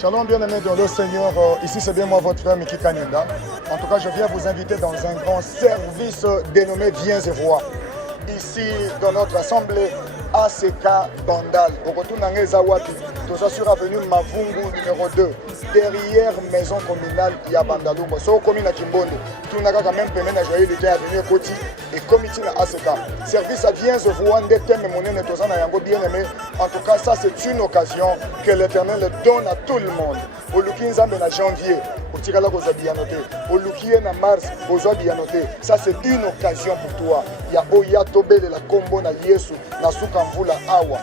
Shalom bien-aimés dans le Seigneur, ici c'est bien moi votre frère Miki Kanyenda. En tout cas je viens vous inviter dans un grand service dénommé Viens et Vois. Ici dans notre assemblée ACK Bandal. Au retour d'Angé Zawati, tout ça sur avenue Mavungu numéro 2, derrière maison communale Yabandalumba. So commune à Kimbondo, tout n'a quand même permis de joyer déjà avenue Koti et comité à ACK. Service à Viens et Vois, des thèmes monnaie et tout ça bien aimé. En tout cas ça c'est une occasion que l'Éternel donne à tout le monde. Au Lukinzambe en janvier, au Tirala bien noté. Au Lukien en mars, au bien noté. Ça c'est une occasion pour toi. Il y a Oya Tobe de la Combo na Yesu, na Sukamvula Awa.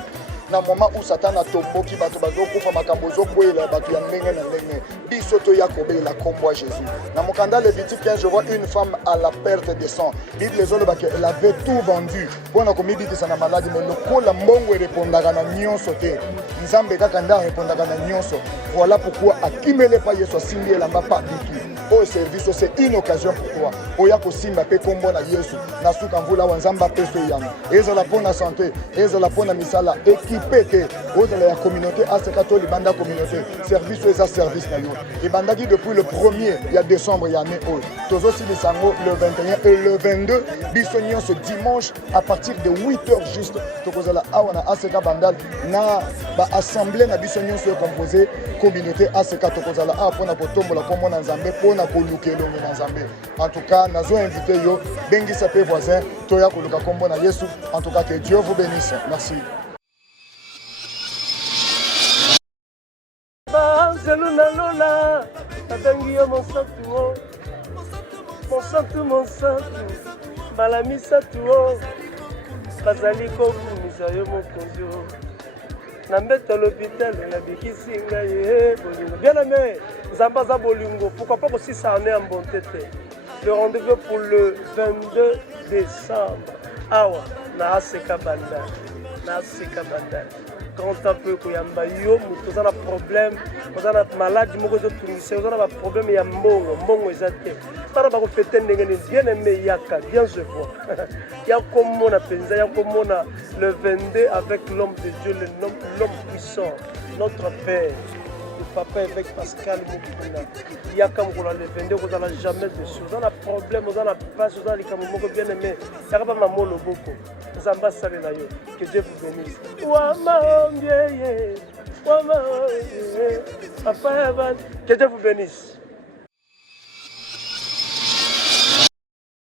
Na moment où Satan a tomboki bato bazokufa makambo zokwela bato ya ndenge na ndenge biso to yakobe la kombo à Jésus. Na mokanda Lévitique 15 je vois une femme à la perte de sang. Bible les autres elle avait tout vendu. Pona komi bikisa na maladie mais lokola mbongo répondaka na nyonso te. Nzambe kaka nda répondaka na nyonso. Voilà pourquoi akimele pa Yesu simbi elamba pa biki. Au service c'est une occasion pour toi. Oya ko simba pe kombo na Yesu. Na suka mvula wa nzamba peso yango. Ezala pona santé, ezala pona misala équipé aux la communauté ACK to libanda communauté. Service est service na yo. Et bandaki depuis le 1er il y a décembre il y a année haut. Tozo si sango le 21 et le 22 bisognon ce dimanche à partir de 8h juste. Tokozala awana ACK Bandal na ba assemblée na bisognon se composé communauté ACK tokozala a pona potombola kombo na Nzambe pona kolukelo na Nzambe. En tout cas nazo invité yo bengi sapé voisin toya koluka kombo na Yesu. En tout cas que Dieu vous bénisse. Merci. Lola, atangi mon santuo, mon santu, balamisa tuo, bazali kokumisa yo mokonzo. Na mbeta l'hôpital na bikisi ngai bolingo. Bien aimé, Nzamba za bolingo, pourquoi pas aussi ça en est en bon tête. Le rendez-vous pour le 22 décembre. Awa, na ACK Bandal. Na ACK Bandal. Quand un peu koyamba yo muto za na problème za na maladie moko zo tunisa za na problème ya mbongo ezate para ba ko fêter ndenge ni bien aimé yaka bien je vois ya komona penza ya komona le 22 avec l'homme de Dieu l'homme puissant notre père le papa avec Pascal Mukuna yaka mkola le 22 ko za jamais de choses za na problème za na passe za likamo moko bien aimé ya ba mamolo boko Nzamba sale na yo. Que Dieu vous bénisse. Que Dieu vous bénisse.